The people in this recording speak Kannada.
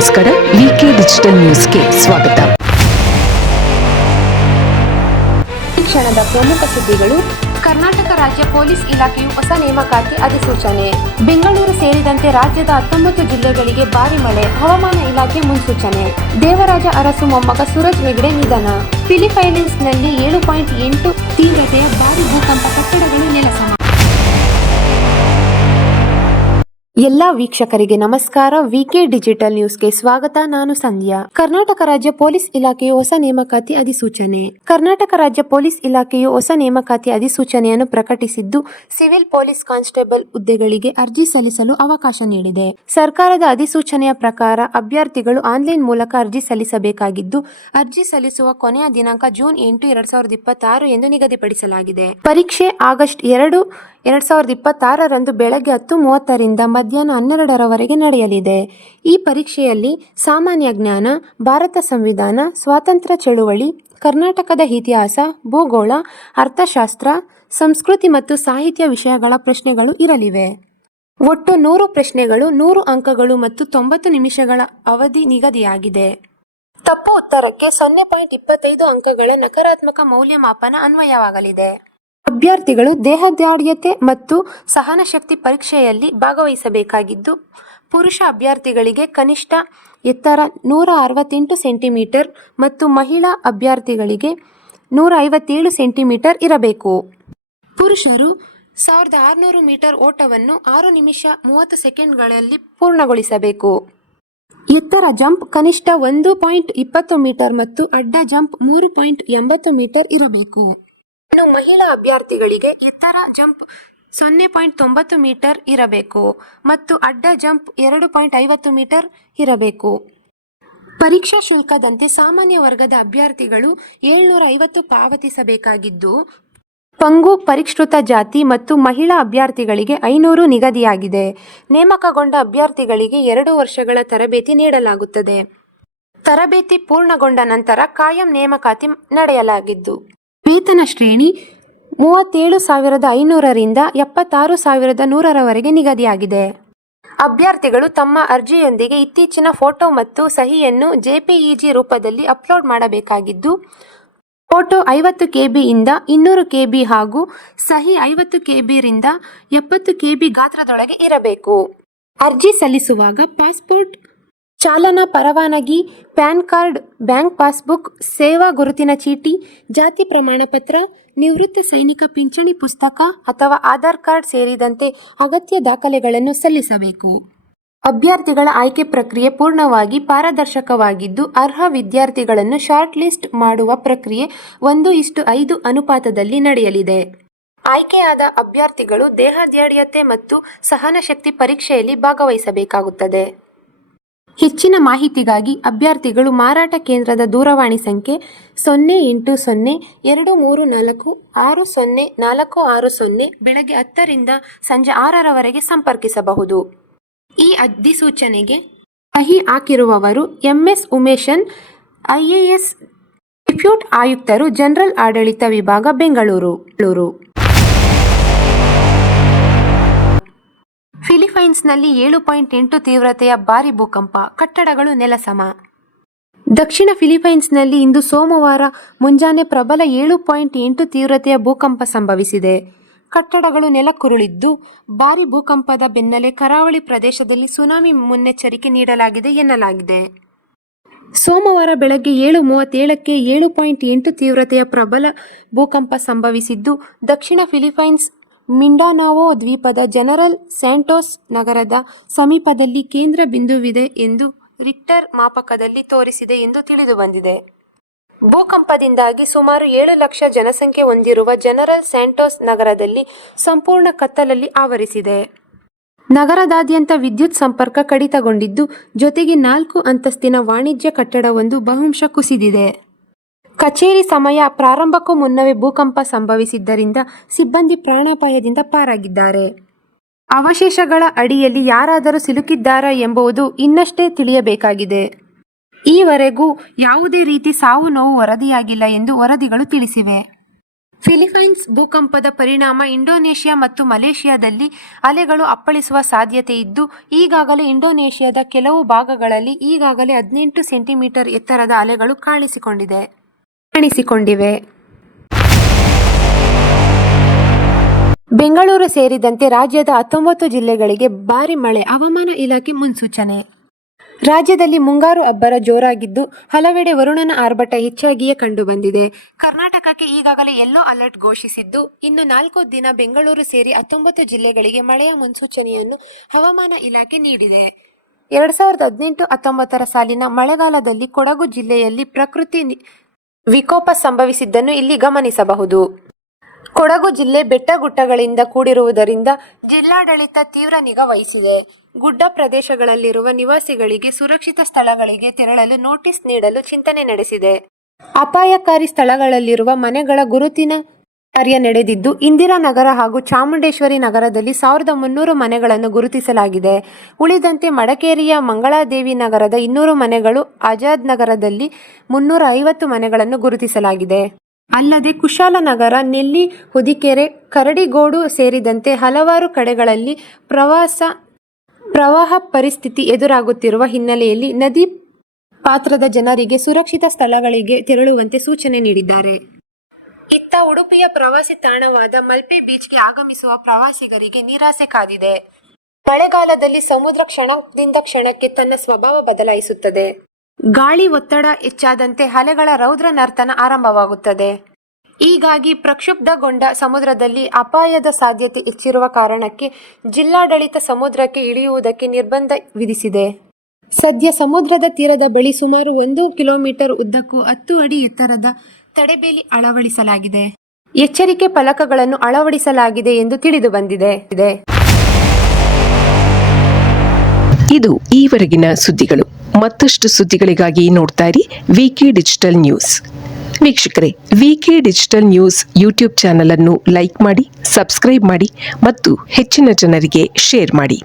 ನಮಸ್ಕಾರ. ವಿಕೆ ಡಿಜಿಟಲ್ ನ್ಯೂಸ್ಗೆ ಸ್ವಾಗತ. ಕ್ಷಣದ ಪ್ರಮುಖ ಸುದ್ದಿಗಳು. ಕರ್ನಾಟಕ ರಾಜ್ಯ ಪೊಲೀಸ್ ಇಲಾಖೆಯು ಹೊಸ ನೇಮಕಾತಿ ಅಧಿಸೂಚನೆ. ಬೆಂಗಳೂರು ಸೇರಿದಂತೆ ರಾಜ್ಯದ 19 ಜಿಲ್ಲೆಗಳಿಗೆ ಭಾರಿ ಮಳೆ, ಹವಾಮಾನ ಇಲಾಖೆ ಮುನ್ಸೂಚನೆ. ದೇವರಾಜ ಅರಸು ಮೊಮ್ಮಗ ಸೂರಜ್ ಹೆಗ್ಡೆ ನಿಧನ. ಫಿಲಿಪೈನ್ಸ್ನಲ್ಲಿ 7.8 ತೀವ್ರತೆಯ ಭಾರಿ ಭೂಕಂಪ, ಕಟ್ಟಡಗಳು ನೆಲಸಮ. ಎಲ್ಲ ವೀಕ್ಷಕರಿಗೆ ನಮಸ್ಕಾರ. ವಿಕೆ ಡಿಜಿಟಲ್ ನ್ಯೂಸ್ಗೆ ಸ್ವಾಗತ. ನಾನು ಸಂಧ್ಯಾ. ಕರ್ನಾಟಕ ರಾಜ್ಯ ಪೊಲೀಸ್ ಇಲಾಖೆಯು ಹೊಸ ನೇಮಕಾತಿ ಅಧಿಸೂಚನೆ. ಕರ್ನಾಟಕ ರಾಜ್ಯ ಪೊಲೀಸ್ ಇಲಾಖೆಯು ಹೊಸ ನೇಮಕಾತಿ ಅಧಿಸೂಚನೆಯನ್ನು ಪ್ರಕಟಿಸಿದ್ದು, ಸಿವಿಲ್ ಪೊಲೀಸ್ ಕಾನ್ಸ್ಟೇಬಲ್ ಹುದ್ದೆಗಳಿಗೆ ಅರ್ಜಿ ಸಲ್ಲಿಸಲು ಅವಕಾಶ ನೀಡಿದೆ. ಸರ್ಕಾರದ ಅಧಿಸೂಚನೆಯ ಪ್ರಕಾರ ಅಭ್ಯರ್ಥಿಗಳು ಆನ್ಲೈನ್ ಮೂಲಕ ಅರ್ಜಿ ಸಲ್ಲಿಸಬೇಕಾಗಿದ್ದು, ಅರ್ಜಿ ಸಲ್ಲಿಸುವ ಕೊನೆಯ ದಿನಾಂಕ ಜೂನ್ 8, 2026 ಎಂದು ನಿಗದಿಪಡಿಸಲಾಗಿದೆ. ಪರೀಕ್ಷೆ ಆಗಸ್ಟ್ 2, 2026 ಬೆಳಗ್ಗೆ 10:30ರಿಂದ ಮಧ್ಯಾಹ್ನ 12ರವರೆಗೆ ನಡೆಯಲಿದೆ. ಈ ಪರೀಕ್ಷೆಯಲ್ಲಿ ಸಾಮಾನ್ಯ ಜ್ಞಾನ, ಭಾರತ ಸಂವಿಧಾನ, ಸ್ವಾತಂತ್ರ್ಯ ಚಳುವಳಿ, ಕರ್ನಾಟಕದ ಇತಿಹಾಸ, ಭೂಗೋಳ, ಅರ್ಥಶಾಸ್ತ್ರ, ಸಂಸ್ಕೃತಿ ಮತ್ತು ಸಾಹಿತ್ಯ ವಿಷಯಗಳ ಪ್ರಶ್ನೆಗಳು ಇರಲಿವೆ. ಒಟ್ಟು 100 ಪ್ರಶ್ನೆಗಳು, 100 ಅಂಕಗಳು ಮತ್ತು 90 ನಿಮಿಷಗಳ ಅವಧಿ ನಿಗದಿಯಾಗಿದೆ. ತಪ್ಪು ಉತ್ತರಕ್ಕೆ 0.25 ಅಂಕಗಳ ನಕಾರಾತ್ಮಕ ಮೌಲ್ಯಮಾಪನ ಅನ್ವಯವಾಗಲಿದೆ. ಅಭ್ಯರ್ಥಿಗಳು ದೇಹದಾಢ್ಯತೆ ಮತ್ತು ಸಹನಶಕ್ತಿ ಪರೀಕ್ಷೆಯಲ್ಲಿ ಭಾಗವಹಿಸಬೇಕಾಗಿದ್ದು, ಪುರುಷ ಅಭ್ಯರ್ಥಿಗಳಿಗೆ ಕನಿಷ್ಠ ಎತ್ತರ 168 ಸೆಂಟಿಮೀಟರ್ ಮತ್ತು ಮಹಿಳಾ ಅಭ್ಯರ್ಥಿಗಳಿಗೆ 157 ಸೆಂಟಿಮೀಟರ್ ಇರಬೇಕು. ಪುರುಷರು 1600 ಮೀಟರ್ ಓಟವನ್ನು 6 ನಿಮಿಷ 30 ಸೆಕೆಂಡ್ಗಳಲ್ಲಿ ಪೂರ್ಣಗೊಳಿಸಬೇಕು. ಎತ್ತರ ಜಂಪ್ ಕನಿಷ್ಠ 1.20 ಮೀಟರ್ ಮತ್ತು ಅಡ್ಡ ಜಂಪ್ 3.80 ಮೀಟರ್ ಇರಬೇಕು. ಇನ್ನು ಮಹಿಳಾ ಅಭ್ಯರ್ಥಿಗಳಿಗೆ ಎತ್ತರ ಜಂಪ್ 0.90 ಮೀಟರ್ ಇರಬೇಕು ಮತ್ತು ಅಡ್ಡ ಜಂಪ್ 2.50 ಮೀಟರ್ ಇರಬೇಕು. ಪರೀಕ್ಷಾ ಶುಲ್ಕದಂತೆ ಸಾಮಾನ್ಯ ವರ್ಗದ ಅಭ್ಯರ್ಥಿಗಳು 750 ಪಾವತಿಸಬೇಕಾಗಿದ್ದು, ಪಂಗು, ಪರಿಷ್ಕೃತ ಜಾತಿ ಮತ್ತು ಮಹಿಳಾ ಅಭ್ಯರ್ಥಿಗಳಿಗೆ 500 ನಿಗದಿಯಾಗಿದೆ. ನೇಮಕಗೊಂಡ ಅಭ್ಯರ್ಥಿಗಳಿಗೆ 2 ವರ್ಷಗಳ ತರಬೇತಿ ನೀಡಲಾಗುತ್ತದೆ. ತರಬೇತಿ ಪೂರ್ಣಗೊಂಡ ನಂತರ ಕಾಯಂ ನೇಮಕಾತಿ ನಡೆಯಲಾಗಿದ್ದು, ವೇತನ ಶ್ರೇಣಿ 37,500ರಿಂದ 76,100ರವರೆಗೆ ನಿಗದಿಯಾಗಿದೆ. ಅಭ್ಯರ್ಥಿಗಳು ತಮ್ಮ ಅರ್ಜಿಯೊಂದಿಗೆ ಇತ್ತೀಚಿನ ಫೋಟೋ ಮತ್ತು ಸಹಿಯನ್ನು JPEG ರೂಪದಲ್ಲಿ ಅಪ್ಲೋಡ್ ಮಾಡಬೇಕಾಗಿದ್ದು, ಫೋಟೋ 50 KB ಇಂದ 200 KB ಹಾಗೂ ಸಹಿ 50 KB ರಿಂದ 70 KB ಗಾತ್ರದೊಳಗೆ ಇರಬೇಕು. ಅರ್ಜಿ ಸಲ್ಲಿಸುವಾಗ ಪಾಸ್ಪೋರ್ಟ್, ಚಾಲನಾ ಪರವಾನಗಿ, ಪ್ಯಾನ್ ಕಾರ್ಡ್, ಬ್ಯಾಂಕ್ ಪಾಸ್ಬುಕ್, ಸೇವಾ ಗುರುತಿನ ಚೀಟಿ, ಜಾತಿ ಪ್ರಮಾಣ ಪತ್ರ, ನಿವೃತ್ತ ಸೈನಿಕ ಪಿಂಚಣಿ ಪುಸ್ತಕ ಅಥವಾ ಆಧಾರ್ ಕಾರ್ಡ್ ಸೇರಿದಂತೆ ಅಗತ್ಯ ದಾಖಲೆಗಳನ್ನು ಸಲ್ಲಿಸಬೇಕು. ಅಭ್ಯರ್ಥಿಗಳ ಆಯ್ಕೆ ಪ್ರಕ್ರಿಯೆ ಪೂರ್ಣವಾಗಿ ಪಾರದರ್ಶಕವಾಗಿದ್ದು, ಅರ್ಹ ವಿದ್ಯಾರ್ಥಿಗಳನ್ನು ಶಾರ್ಟ್ ಲಿಸ್ಟ್ ಮಾಡುವ ಪ್ರಕ್ರಿಯೆ 1:5 ಅನುಪಾತದಲ್ಲಿ ನಡೆಯಲಿದೆ. ಆಯ್ಕೆಯಾದ ಅಭ್ಯರ್ಥಿಗಳು ದೇಹದಾಢ್ಯತೆ ಮತ್ತು ಸಹನಶಕ್ತಿ ಪರೀಕ್ಷೆಯಲ್ಲಿ ಭಾಗವಹಿಸಬೇಕಾಗುತ್ತದೆ. ಹೆಚ್ಚಿನ ಮಾಹಿತಿಗಾಗಿ ಅಭ್ಯರ್ಥಿಗಳು ಮಾರಾಟ ಕೇಂದ್ರದ ದೂರವಾಣಿ ಸಂಖ್ಯೆ 08020346060 ಬೆಳಗ್ಗೆ 10ರಿಂದ ಸಂಜೆ 6ರವರೆಗೆ ಸಂಪರ್ಕಿಸಬಹುದು. ಈ ಅಧಿಸೂಚನೆಗೆ ಸಹಿ ಹಾಕಿರುವವರು MS ಉಮೇಶನ್, IAS, ಡೆಪ್ಯೂಟಿ ಆಯುಕ್ತರು, ಜನರಲ್ ಆಡಳಿತ ವಿಭಾಗ, ಬೆಂಗಳೂರು. ಫಿಲಿಪೈನ್ಸ್ನಲ್ಲಿ 7.8 ತೀವ್ರತೆಯ ಭಾರಿ ಭೂಕಂಪ, ಕಟ್ಟಡಗಳು ನೆಲಸಮ. ದಕ್ಷಿಣ ಫಿಲಿಪೈನ್ಸ್ನಲ್ಲಿ ಇಂದು ಸೋಮವಾರ ಮುಂಜಾನೆ ಪ್ರಬಲ 7.8 ತೀವ್ರತೆಯ ಭೂಕಂಪ ಸಂಭವಿಸಿದೆ. ಕಟ್ಟಡಗಳು ನೆಲಕ್ಕುರುಳಿದ್ದು, ಭಾರಿ ಭೂಕಂಪದ ಬೆನ್ನಲ್ಲೇ ಕರಾವಳಿ ಪ್ರದೇಶದಲ್ಲಿ ಸುನಾಮಿ ಮುನ್ನೆಚ್ಚರಿಕೆ ನೀಡಲಾಗಿದೆ ಎನ್ನಲಾಗಿದೆ. ಸೋಮವಾರ ಬೆಳಗ್ಗೆ 7:37ಕ್ಕೆ 7.8 ತೀವ್ರತೆಯ ಪ್ರಬಲ ಭೂಕಂಪ ಸಂಭವಿಸಿದ್ದು, ದಕ್ಷಿಣ ಫಿಲಿಪೈನ್ಸ್ ಮಿಂಡಾನಾವೊ ದ್ವೀಪದ ಜನರಲ್ ಸ್ಯಾಂಟೋಸ್ ನಗರದ ಸಮೀಪದಲ್ಲಿ ಕೇಂದ್ರ ಬಿಂದುವಿದೆ ಎಂದು ರಿಕ್ಟರ್ ಮಾಪಕದಲ್ಲಿ ತೋರಿಸಿದೆ ಎಂದು ತಿಳಿದುಬಂದಿದೆ. ಭೂಕಂಪದಿಂದಾಗಿ ಸುಮಾರು 7 ಲಕ್ಷ ಜನಸಂಖ್ಯೆ ಹೊಂದಿರುವ ಜನರಲ್ ಸ್ಯಾಂಟೋಸ್ ನಗರದಲ್ಲಿ ಸಂಪೂರ್ಣ ಕತ್ತಲಲ್ಲಿ ಆವರಿಸಿದೆ. ನಗರದಾದ್ಯಂತ ವಿದ್ಯುತ್ ಸಂಪರ್ಕ ಕಡಿತಗೊಂಡಿದ್ದು, ಜೊತೆಗೆ 4 ಅಂತಸ್ತಿನ ವಾಣಿಜ್ಯ ಕಟ್ಟಡವೊಂದು ಬಹುಂಶ ಕುಸಿದಿದೆ. ಕಚೇರಿ ಸಮಯ ಪ್ರಾರಂಭಕ್ಕೂ ಮುನ್ನವೇ ಭೂಕಂಪ ಸಂಭವಿಸಿದ್ದರಿಂದ ಸಿಬ್ಬಂದಿ ಪ್ರಾಣಾಪಾಯದಿಂದ ಪಾರಾಗಿದ್ದಾರೆ. ಅವಶೇಷಗಳ ಅಡಿಯಲ್ಲಿ ಯಾರಾದರೂ ಸಿಲುಕಿದ್ದಾರಾ ಎಂಬುದು ಇನ್ನಷ್ಟೇ ತಿಳಿಯಬೇಕಾಗಿದೆ. ಈವರೆಗೂ ಯಾವುದೇ ರೀತಿ ಸಾವು ನೋವು ವರದಿಯಾಗಿಲ್ಲ ಎಂದು ವರದಿಗಳು ತಿಳಿಸಿವೆ. ಫಿಲಿಪೈನ್ಸ್ ಭೂಕಂಪದ ಪರಿಣಾಮ ಇಂಡೋನೇಷ್ಯಾ ಮತ್ತು ಮಲೇಷಿಯಾದಲ್ಲಿ ಅಲೆಗಳು ಅಪ್ಪಳಿಸುವ ಸಾಧ್ಯತೆ ಇದ್ದು, ಈಗಾಗಲೇ ಇಂಡೋನೇಷ್ಯಾದ ಕೆಲವು ಭಾಗಗಳಲ್ಲಿ ಈಗಾಗಲೇ 18 ಸೆಂಟಿಮೀಟರ್ ಎತ್ತರದ ಅಲೆಗಳು ಕಾಣಿಸಿಕೊಂಡಿವೆ. ಬೆಂಗಳೂರು ಸೇರಿದಂತೆ ರಾಜ್ಯದ 19 ಜಿಲ್ಲೆಗಳಿಗೆ ಭಾರಿ ಮಳೆ, ಹವಾಮಾನ ಇಲಾಖೆ ಮುನ್ಸೂಚನೆ. ರಾಜ್ಯದಲ್ಲಿ ಮುಂಗಾರು ಅಬ್ಬರ ಜೋರಾಗಿದ್ದು, ಹಲವೆಡೆ ವರುಣನ ಆರ್ಭಟ ಹೆಚ್ಚಾಗಿಯೇ ಕಂಡುಬಂದಿದೆ. ಕರ್ನಾಟಕಕ್ಕೆ ಈಗಾಗಲೇ ಯೆಲ್ಲೋ ಅಲರ್ಟ್ ಘೋಷಿಸಿದ್ದು, ಇನ್ನು 4 ದಿನ ಬೆಂಗಳೂರು ಸೇರಿ 19 ಜಿಲ್ಲೆಗಳಿಗೆ ಮಳೆಯ ಮುನ್ಸೂಚನೆಯನ್ನು ಹವಾಮಾನ ಇಲಾಖೆ ನೀಡಿದೆ. 2018-19 ಸಾಲಿನ ಮಳೆಗಾಲದಲ್ಲಿ ಕೊಡಗು ಜಿಲ್ಲೆಯಲ್ಲಿ ಪ್ರಕೃತಿ ವಿಕೋಪ ಸಂಭವಿಸಿದ್ದನ್ನು ಇಲ್ಲಿ ಗಮನಿಸಬಹುದು. ಕೊಡಗು ಜಿಲ್ಲೆ ಬೆಟ್ಟಗುಡ್ಡಗಳಿಂದ ಕೂಡಿರುವುದರಿಂದ ಜಿಲ್ಲಾಡಳಿತ ತೀವ್ರ ನಿಗಾ ವಹಿಸಿದೆ. ಗುಡ್ಡ ಪ್ರದೇಶಗಳಲ್ಲಿರುವ ನಿವಾಸಿಗಳಿಗೆ ಸುರಕ್ಷಿತ ಸ್ಥಳಗಳಿಗೆ ತೆರಳಲು ನೋಟಿಸ್ ನೀಡಲು ಚಿಂತನೆ ನಡೆಸಿದೆ. ಅಪಾಯಕಾರಿ ಸ್ಥಳಗಳಲ್ಲಿರುವ ಮನೆಗಳ ಗುರುತಿನ ಕಾರ್ಯ ನಡೆದಿದ್ದು, ಇಂದಿರಾನಗರ ಹಾಗೂ ಚಾಮುಂಡೇಶ್ವರಿ ನಗರದಲ್ಲಿ 1300 ಮನೆಗಳನ್ನು ಗುರುತಿಸಲಾಗಿದೆ. ಉಳಿದಂತೆ ಮಡಿಕೇರಿಯ ಮಂಗಳಾದೇವಿ ನಗರದ 200 ಮನೆಗಳು, ಆಜಾದ್ ನಗರದಲ್ಲಿ 350 ಮನೆಗಳನ್ನು ಗುರುತಿಸಲಾಗಿದೆ. ಅಲ್ಲದೆ ಕುಶಾಲನಗರ, ನೆಲ್ಲಿ, ಹೊದಿಕೆರೆ, ಕರಡಿಗೋಡು ಸೇರಿದಂತೆ ಹಲವಾರು ಕಡೆಗಳಲ್ಲಿ ಪ್ರವಾಹ ಪರಿಸ್ಥಿತಿ ಎದುರಾಗುತ್ತಿರುವ ಹಿನ್ನೆಲೆಯಲ್ಲಿ ನದಿ ಪಾತ್ರದ ಜನರಿಗೆ ಸುರಕ್ಷಿತ ಸ್ಥಳಗಳಿಗೆ ತೆರಳುವಂತೆ ಸೂಚನೆ ನೀಡಿದ್ದಾರೆ. ಇತ್ತ ಉಡುಪಿಯ ಪ್ರವಾಸಿ ತಾಣವಾದ ಮಲ್ಪೆ ಬೀಚ್ಗೆ ಆಗಮಿಸುವ ಪ್ರವಾಸಿಗರಿಗೆ ನಿರಾಸೆ ಕಾದಿದೆ. ಮಳೆಗಾಲದಲ್ಲಿ ಸಮುದ್ರ ಕ್ಷಣದಿಂದ ಕ್ಷಣಕ್ಕೆ ತನ್ನ ಸ್ವಭಾವ ಬದಲಾಯಿಸುತ್ತದೆ. ಗಾಳಿ ಒತ್ತಡ ಹೆಚ್ಚಾದಂತೆ ಅಲೆಗಳ ರೌದ್ರ ನರ್ತನ ಆರಂಭವಾಗುತ್ತದೆ. ಹೀಗಾಗಿ ಪ್ರಕ್ಷುಬ್ಧಗೊಂಡ ಸಮುದ್ರದಲ್ಲಿ ಅಪಾಯದ ಸಾಧ್ಯತೆ ಹೆಚ್ಚಿರುವ ಕಾರಣಕ್ಕೆ ಜಿಲ್ಲಾಡಳಿತ ಸಮುದ್ರಕ್ಕೆ ಇಳಿಯುವುದಕ್ಕೆ ನಿರ್ಬಂಧ ವಿಧಿಸಿದೆ. ಸದ್ಯ ಸಮುದ್ರದ ತೀರದ ಬಳಿ ಸುಮಾರು 1 ಕಿಲೋಮೀಟರ್ ಉದ್ದಕ್ಕೂ 10 ಅಡಿ ಎತ್ತರದ ತಡೆಬೇಲಿ ಅಳವಡಿಸಲಾಗಿದೆ. ಎಚ್ಚರಿಕೆ ಫಲಕಗಳನ್ನು ಅಳವಡಿಸಲಾಗಿದೆ ಎಂದು ತಿಳಿದು ಬಂದಿದೆ. ಇದು ಈವರೆಗಿನ ಸುದ್ದಿಗಳು. ಮತ್ತಷ್ಟು ಸುದ್ದಿಗಳಿಗಾಗಿ ನೋಡ್ತಾ ಇರಿ ವಿಕೆ ಡಿಜಿಟಲ್ ನ್ಯೂಸ್. ವೀಕ್ಷಕರೇ, ವಿಕೆ ಡಿಜಿಟಲ್ ನ್ಯೂಸ್ ಯೂಟ್ಯೂಬ್ ಚಾನಲ್ ಅನ್ನು ಲೈಕ್ ಮಾಡಿ, ಸಬ್ಸ್ಕ್ರೈಬ್ ಮಾಡಿ ಮತ್ತು ಹೆಚ್ಚಿನ ಜನರಿಗೆ ಶೇರ್ ಮಾಡಿ.